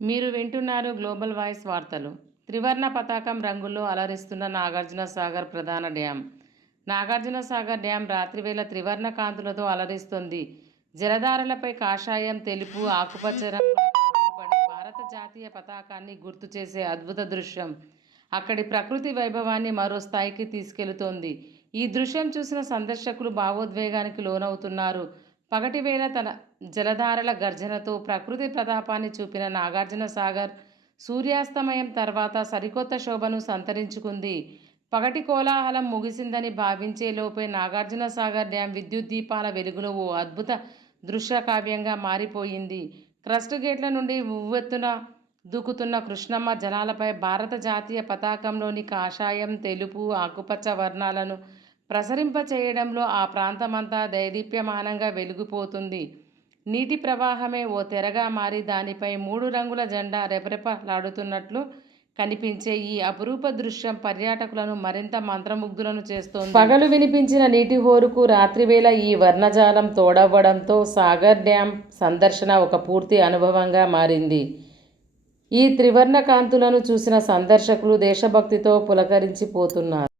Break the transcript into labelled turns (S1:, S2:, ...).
S1: మీరు వింటున్నారు global voice వార్తలు. త్రివర్ణ పతాకం రంగుల్లో అలరిస్తున్న నాగార్జున సాగర్ ప్రధాన డ్యాం నాగార్జున సాగర్ డ్యాం రాత్రివేళ త్రివర్ణ కాంతులతో అలరిస్తుంది. జలధారలపై కాషాయం తెలుపు ఆకుపచ్చ రంగుల భారత జాతీయ పతాకాన్ని గుర్తు చేసే అద్భుత దృశ్యం. అక్కడి ప్రకృతి వైభవాన్ని మరో స్థాయికి తీసుకెళుతోంది. ఈ దృశ్యం చూసిన సందర్శకులు భావోద్వేగానికి లోనవుతున్నారు. పగటివేళ తన జలధారల గర్జనతో ప్రకృతి ప్రతాపాన్ని చూపిన నాగార్జున సాగర్ సూర్యాస్తమయం తర్వాత సరికొత్త శోభను సంతరించుకుంది. పగటి కోలాహలం ముగిసిందని భావించే లోపే నాగార్జున సాగర్ డ్యాం విద్యుత్ దీపాల వెలుగులో ఓ అద్భుత దృశ్య కావ్యంగా మారిపోయింది. క్రస్ట్ గేట్ల నుండి ఉవ్వెత్తున దూకుతున్న కృష్ణమ్మ జలాలపై భారత జాతీయ పతాకంలోని కాషాయం తెలుపు ఆకుపచ్చ వర్ణాలను ప్రసరింపచేయడంలో ఆ ప్రాంతమంతా దైదీప్యమానంగా వెలిగిపోతుంది. నీటి ప్రవాహమే ఓ తెరగా మారి దానిపై మూడు రంగుల జెండా రెపరెపలాడుతున్నట్లు కనిపించే ఈ అపురూప దృశ్యం పర్యాటకులను మరింత మంత్రముగ్ధులను చేస్తోంది. పగలు వినిపించిన నీటి హోరుకు రాత్రివేళ ఈ వర్ణజాలం తోడవ్వడంతో సాగర్ డ్యాం సందర్శన ఒక పూర్తి అనుభవంగా మారింది. ఈ త్రివర్ణ కాంతులను చూసిన సందర్శకులు దేశభక్తితో పులకరించిపోతున్నారు